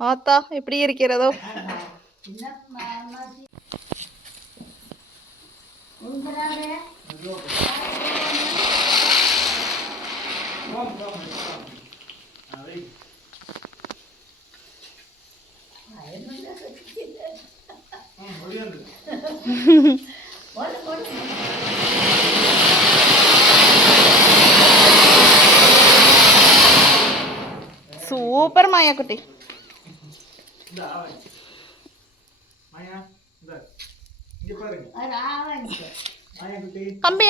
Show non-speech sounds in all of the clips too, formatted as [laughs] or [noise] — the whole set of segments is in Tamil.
ஆத்தா எப்படி இருக்கிறதோ? மாயா குட்டி மாயா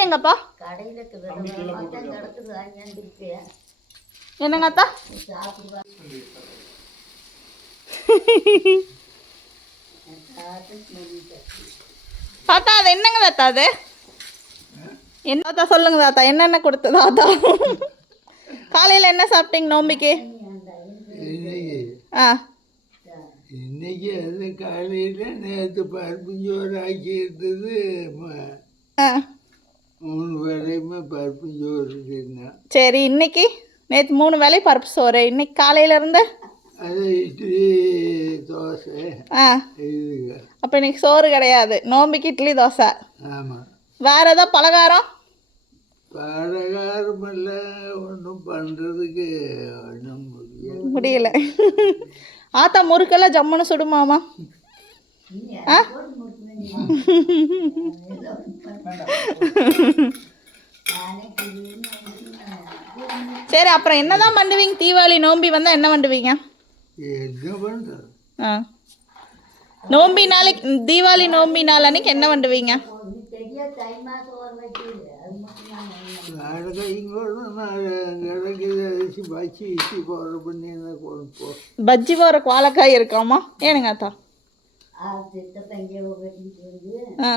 இந்த இங்க பாருங்க தாத்தா அது என்னங்க தாத்தா அது? என்ன தாத்தா சொல்லுங்க தாத்தா என்னென்ன கொடுத்தது தாத்தா? காலையில் என்ன சாப்பிட்டீங்க நோம்பிக்கு? இன்னைக்கு. ஆ. இன்னைக்கு அது காலையில் நேற்று பருப்பு சோறு ஆக்கி இருந்தது மூணு வேலையுமே பருப்பு சோறு சரி இன்னைக்கு? நேற்று மூணு வேளை பருப்பு சோறு. இன்னைக்கு காலையில இருந்து? ஆ. அப்போ இன்னைக்கு சோறு கிடையாது. நோம்பிக்கு இட்லி தோசை. ஆமாம் வேற ஏதோ பலகாரம்? பலகாரமெல்லாம் ஒன்றும் பண்ணுறதுக்கு ஒன்றும் முடியல. ஆத்தா முறுக்கெல்லாம் ஜம்முன்னு சுடுமாமா? ஆ? சரி அப்புறம் என்னதான் பண்ணுவீங்க? தீபாவளி நோம்பி வந்தால் என்ன பண்ணுவீங்க? ஆ. நோம்பி நாளைக்கு தீபாவளி நோம்பி நாள் அன்னைக்கு என்ன பண்ணுவீங்க பஜ்ஜி போகிற வாழைக்காய் இருக்காமா? ஏனுங்க அத்தா. ஆ.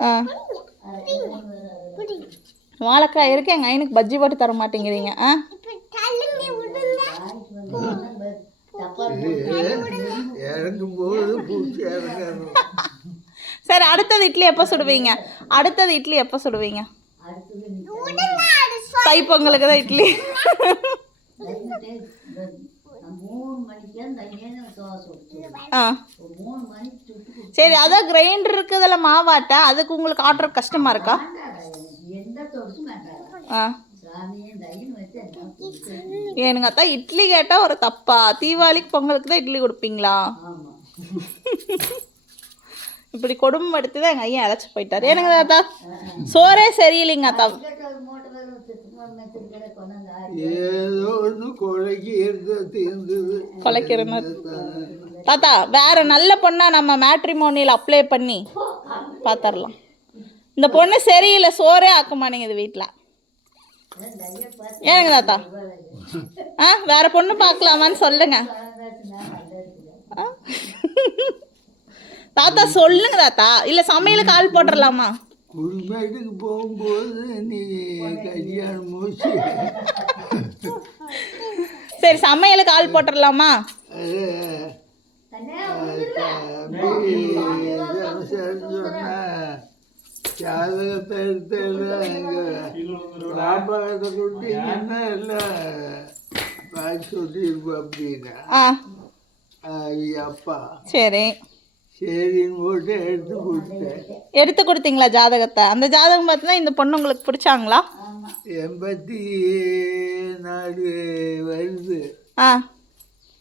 ஆ. வாழைக்காய் இருக்கு எங்கள் ஐனுக்கு பஜ்ஜி போட்டு தர மாட்டேங்கிறீங்க ஆ? சரி அடுத்தது இட்லி எப்போ சுடுவீங்க? அடுத்தது இட்லி எப்போ சுடுவீங்க? தைப்பொங்கலுக்கு தான் இட்லி. ஆ. சரி அதான் கிரைண்டர் இருக்குதுல மாவாட்ட அதுக்கு உங்களுக்கு ஆர்டர் கஷ்டமா இருக்கா? ஆ. ஏனுங்க அத்தா இட்லி கேட்டால் ஒரு தப்பா. தீபாவளிக்கு பொங்கலுக்கு தான் இட்லி கொடுப்பீங்களா? இப்படி கொடுமை எடுத்து தான் எங்கள் ஐயா அழைச்சி போயிட்டார் ஏனுங்க தாத்தா சோறே சரியில்லைங்க அத்தா ஏதோ ஒன்று தாத்தா வேற நல்ல பொண்ணா நம்ம மேட்ரிமோனியில் அப்ளை பண்ணி பார்த்துடலாம் இந்த பொண்ணு சரியில்லை சோறே ஆக்க மாட்டேங்குது வீட்டில் ஏனுங்க தாத்தா ஆ வேற பொண்ணு பார்க்கலாமான்னு சொல்லுங்க? தாத்தா சொல்லுங்க தாத்தா இல்லை சமையலுக்கு ஆள் போட்டுடலாமா குடிமேட்டுக்கு போகும்போது நீ கல்யாணம் முடிச்சு சரி சமையலுக்கு ஆள் போட்டுடலாமா சொன்னா பாப்பாட்ட கொடுத்தீங்கன்னா எல்லாம் சொல்லியிருப்போம் அப்படின்னா ஆ. ஐயா அப்பா சரி சரின்னு போட்டு எடுத்து கொடுத்தேன். எடுத்து கொடுத்தீங்களா ஜாதகத்தை? அந்த ஜாதகம் பார்த்து தான் இந்த பொண்ணு உங்களுக்கு பிடிச்சாங்களா? எண்பத்தி நாலு வருது. ஆ.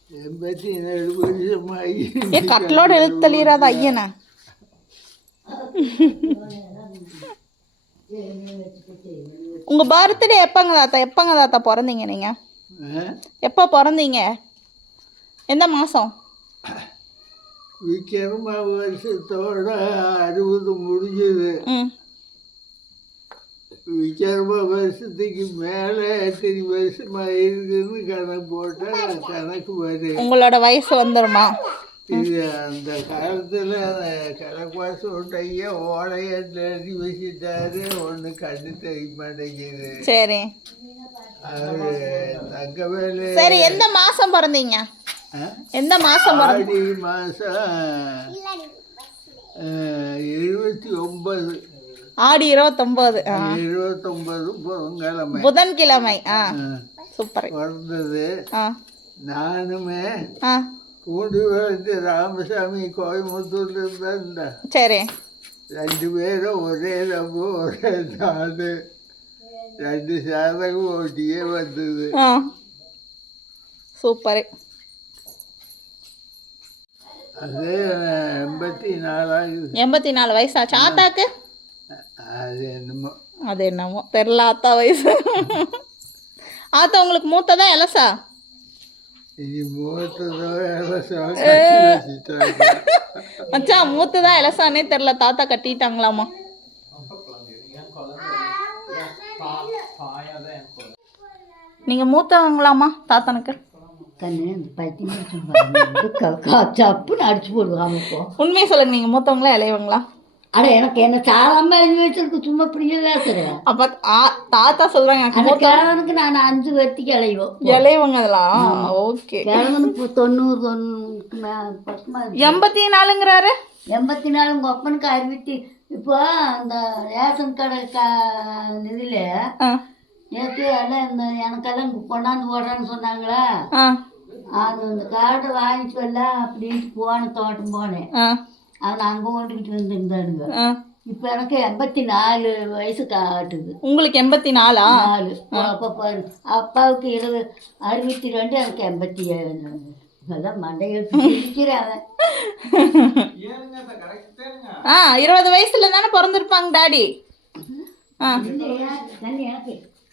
எண்பத்தி நாலு வருஷமாகி ஏ கட்டலோட எழுத்து தள்ளிடாத ஐயனை. [laughs] உங்க பர்த்டே எப்பங்க தாத்தா? எப்பங்க தாத்தா பிறந்தீங்க நீங்க? ஆ? எப்போ பிறந்தீங்க? எந்த மாதம் விக்ரம வருஷத்தோட அறுபது முடிஞ்சது. ம். விக்ரம வருஷத்துக்கு மேலே எத்தனை வருஷமா இருக்குன்னு கணக்கு போட்டால் கணக்கு வரும். உங்களோட வயசு வந்துருமா? இது அந்த காலத்தில் ஐயா ஓலையை எழுதி வச்சுட்டாரு. ஒன்று கண்ணு தெரிய மாட்டேங்குது. சரி. அது தங்கவேலு. சரி எந்த மாசம் பிறந்தீங்க? எந்த பிறந்த ஆடி மாதம் இருபத்தி ஒன்பது ஆடி இருபத்தொம்போது ஆ. இருபத்தொன்பது புதன்கிழமை. புதன்கிழமை ஆ. சூப்பர். பிறந்தது நானுமே ஆ. பூண்டி வளர்ந்து ராமசாமி கோயம்புத்தூர்ல இருந்தா சரி ரெண்டு பேரும் ஒரே நம்ம ஒரே நாடு ரெண்டு சாதகம் ஓட்டியே வந்தது சூப்பர் அது எண்பத்தி நாலாயிரம் எண்பத்தி நாலு வயசாச்சு ஆத்தாக்கு அது என்னமோ அது என்னமோ தெரில ஆத்தா வயசு ஆத்தா உங்களுக்கு மூத்ததா எலசா இனி மூத்ததோ எல்லாம் வச்சுட்டாங்க மச்சான் மூத்ததா எலசானே தெரில தாத்தா கட்டிட்டாங்களாமா நீங்கள் மூத்தவங்களாமா தாத்தனுக்கு உண்மையை சொல்லுங்க நீங்கள் மூத்தவங்களா இளையவங்களா அட எனக்கு என்ன சாலாம எழுதி வச்சிருக்கு சும்மா இப்படியே பேசுறேன் அப்போ தாத்தா அந்த மூத்த கிழவனுக்கு நான் அஞ்சு வருத்திக்கு இளைவோம் இளையவங்க அதெல்லாம் ஓகே. கிழவனுக்கு தொண்ணூறு இருக்கு. எண்பத்தி நாலுங்கிறாரு எண்பத்தி நாலு உங்கள் அப்பனுக்கு அறுபத்தி இப்போ அந்த ரேஷன் கடை க இதில் நேற்று எல்லாம் இந்த எனக்கெல்லாம் கொண்டாந்து போடுறேன்னு சொன்னாங்களா? அது இந்த கார்டை வாங்கிட்டு வரல அப்படின்ட்டு போனேன் தோட்டம் போனேன். அவன் அங்கே கொண்டுக்கிட்டு வந்துருந்தானுங்க இப்போ எனக்கு எண்பத்தி நாலு வயசு காட்டுது உங்களுக்கு எண்பத்தி நாலா. நாலு அப்போ அப்பாவுக்கு இருபது அறுபத்தி ரெண்டு எனக்கு எண்பத்தி ஏழு அதான் கரெக்டாக ஆ இருபது வயசுல தானே பிறந்திருப்பாங்க டாடி? ஆ.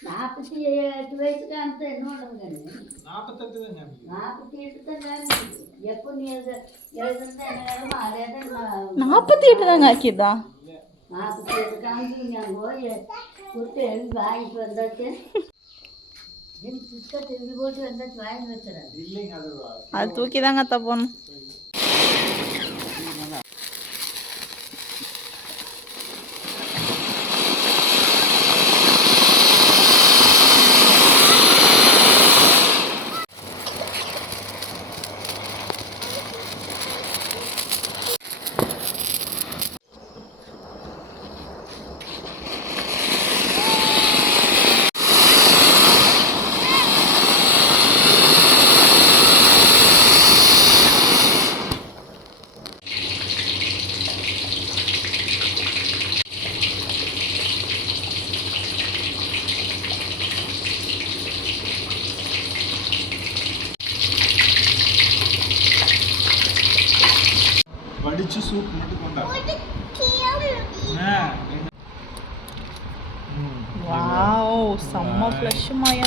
நாற்பத்தி எட்டு வயசுக்கு அந்த என்னோட நாற்பத்தெட்டு தாங்க நாற்பத்தி எட்டு தான். எப்போ நீ எழுத எழுதுனா நேரமோ அதே தான் நாற்பத்தி எட்டு தாங்க ஆக்கியதா? நாற்பத்தி எட்டு நான் போய் கொடுத்து எழுதி வாங்கிட்டு வந்தாச்சு. எனக்கு பிஸ்கட் எழுதி போட்டு வந்தாச்சு வாங்கி வச்சுறேன் இல்லைங்க அது தூக்கி தாங்க அத்தா ರುಚಿ ಸೂಪ್ ಮುಟ್ಟುಕೊಂಡ వావ్ సమ్మ ఫ్లష్ మాయా